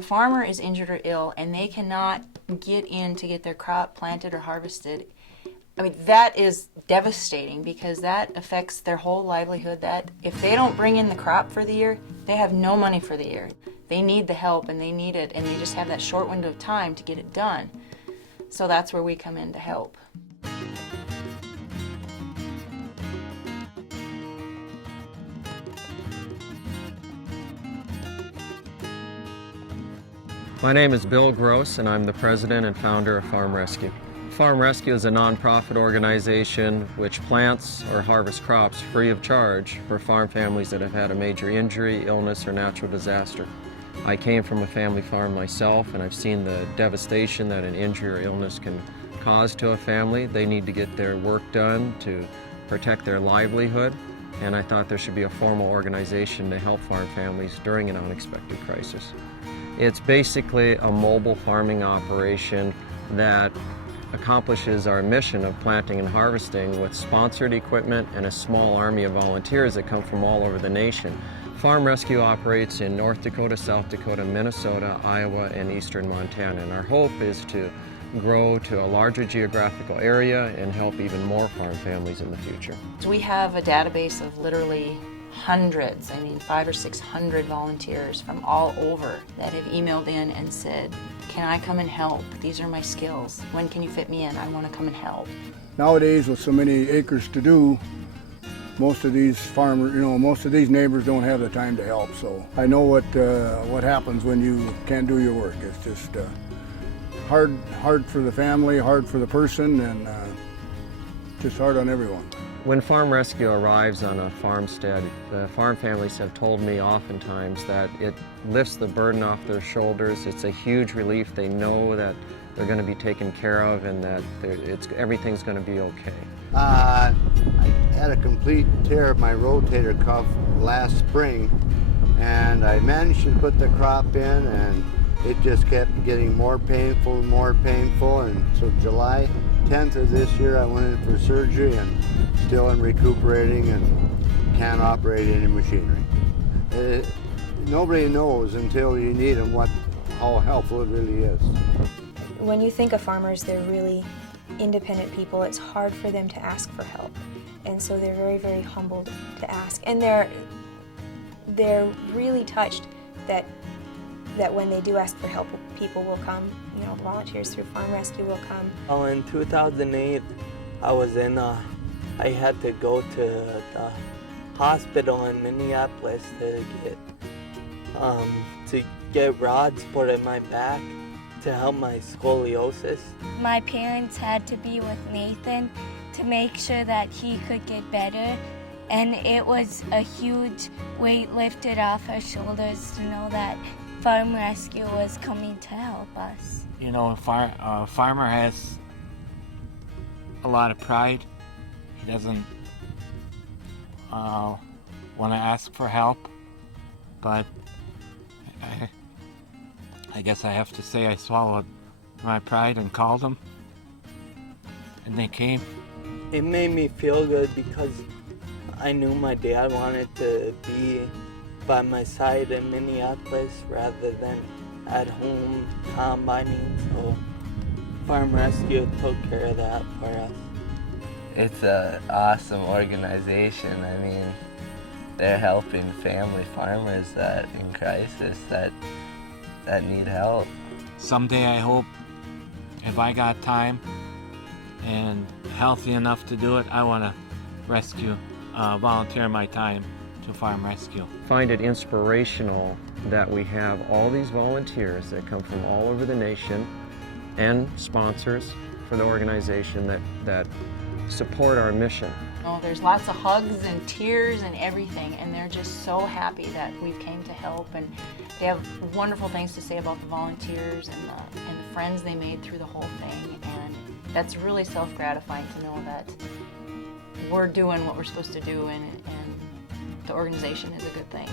a farmer is injured or ill and they cannot get in to get their crop planted or harvested, I mean, that is devastating because that affects their whole livelihood. That if they don't bring in the crop for the year, they have no money for the year. They need the help and they need it, and they just have that short window of time to get it done. So that's where we come in to help. My name is Bill Gross, and I'm the president and founder of Farm Rescue. Farm Rescue is a nonprofit organization which plants or harvests crops free of charge for farm families that have had a major injury, illness, or natural disaster. I came from a family farm myself, and I've seen the devastation that an injury or illness can cause to a family. They need to get their work done to protect their livelihood, and I thought there should be a formal organization to help farm families during an unexpected crisis. It's basically a mobile farming operation that accomplishes our mission of planting and harvesting with sponsored equipment and a small army of volunteers that come from all over the nation. Farm Rescue operates in North Dakota, South Dakota, Minnesota, Iowa, and eastern Montana, and our hope is to grow to a larger geographical area and help even more farm families in the future. We have a database of literally hundreds, 500 or 600 volunteers from all over that have emailed in and said, can I come and help? These are my skills. When can you fit me in? I want to come and help. Nowadays, with so many acres to do, most of these farmers, most of these neighbors don't have the time to help. So I know what happens when you can't do your work. It's just hard for the family, hard for the person, and just hard on everyone. When Farm Rescue arrives on a farmstead, the farm families have told me oftentimes that it lifts the burden off their shoulders. It's a huge relief. They know that they're going to be taken care of and that everything's going to be okay. I had a complete tear of my rotator cuff last spring, and I managed to put the crop in, and it just kept getting more painful and more painful, and so July 10th of this year I went in for surgery and still am recuperating and can't operate any machinery. Nobody knows until you need them how helpful it really is. When you think of farmers, they're really independent people. It's hard for them to ask for help, and so they're very, very humbled to ask. And they're really touched that when they do ask for help, people will come. Volunteers through Farm Rescue will come. Well, in 2008, I had to go to the hospital in Minneapolis to get rods put in my back to help my scoliosis. My parents had to be with Nathan to make sure that he could get better, and it was a huge weight lifted off our shoulders to know that Farm Rescue was coming to help us. A farmer has a lot of pride. He doesn't want to ask for help, but I guess I have to say I swallowed my pride and called them, and they came. It made me feel good because I knew my dad wanted to be by my side in Minneapolis rather than at home combining, so Farm Rescue took care of that for us. It's an awesome organization. They're helping family farmers that in crisis that need help. Someday I hope if I got time and healthy enough to do it, I want to volunteer my time to Farm Rescue. Find it inspirational that we have all these volunteers that come from all over the nation and sponsors for the organization that support our mission. There's lots of hugs and tears and everything, and they're just so happy that we've came to help, and they have wonderful things to say about the volunteers and the friends they made through the whole thing, and that's really self-gratifying to know that we're doing what we're supposed to do, and the organization is a good thing.